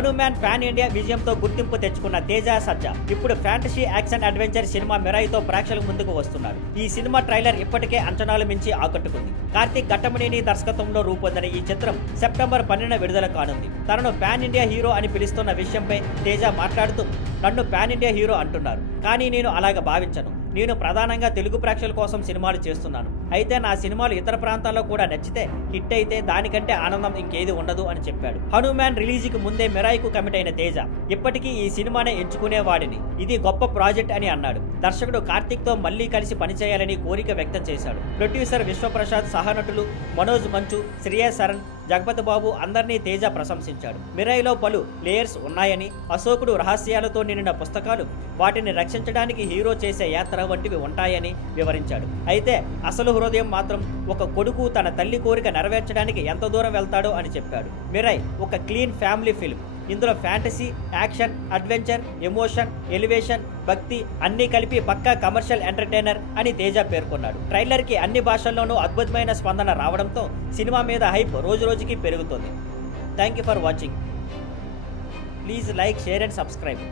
Hanuman pan India విజయంతో గుర్తింపు తెచ్చుకున్న తేజ సజ్జా ఇప్పుడు ఫ్యాంటసీ యాక్షన్ అడ్వెంచర్ సినిమా మిరాయితో ప్రేక్షకుల ముందుకు వస్తున్నారు. ఈ సినిమా ట్రైలర్ ఇప్పటికే అంచనాలు మించి ఆకట్టుకుంది. కార్తీక్ ఘట్టమనేని దర్శకత్వంలో రూపొందిన ఈ చిత్రం సెప్టెంబర్ 12న విడుదల కానుంది. తనను పాన్ ఇండియా హీరో అని పిలుస్తున్న విషయంపై తేజ మాట్లాడుతూ, నన్ను పాన్ ఇండియా హీరో అంటున్నారు, కానీ నేను అలాగ భావించను. నేను ప్రధానంగా తెలుగు ప్రేక్షకుల కోసం సినిమాలు చేస్తున్నాను. అయితే నా సినిమాలు ఇతర ప్రాంతాల్లో కూడా నచ్చితే, హిట్ అయితే దానికంటే ఆనందం ఇంకేది ఉండదు అని చెప్పాడు. హనుమాన్ రిలీజ్కి ముందే మిరాయికు కమిట్ అయిన తేజ ఇప్పటికీ ఈ సినిమానే ఎంచుకునేవాడిని, ఇది గొప్ప ప్రాజెక్ట్ అని అన్నాడు. దర్శకుడు కార్తీక్ తో మళ్లీ కలిసి పనిచేయాలని కోరిక వ్యక్తం చేశాడు. ప్రొడ్యూసర్ విశ్వప్రసాద్, సహనటులు మనోజ్ మంచు, శ్రేయస్ శరణ్, జగపతి బాబు అందరినీ తేజ ప్రశంసించాడు. మిరాయిలో పలు లేయర్స్ ఉన్నాయని, అశోకుడు రహస్యాలతో నిండిన పుస్తకాలు, వాటిని రక్షించడానికి హీరో చేసే యాత్ర వంటివి ఉంటాయని వివరించాడు. అయితే అసలు హృదయం మాత్రం ఒక కొడుకు తన తల్లి కోరిక నెరవేర్చడానికి ఎంత దూరం వెళ్తాడో అని చెప్పాడు. మిరాయ్ ఒక క్లీన్ ఫ్యామిలీ ఫిల్మ్. ఇందులో fantasy, action, adventure, emotion, elevation, భక్తి అన్నీ కలిపి పక్కా కమర్షియల్ ఎంటర్టైనర్ అని తేజ పేర్కొన్నాడు. ట్రైలర్ కి అన్ని భాషల్లోనూ అద్భుతమైన స్పందన రావడంతో సినిమా మీద హైప్ రోజు రోజుకి పెరుగుతోంది. Thank you for watching. Please like, share and subscribe.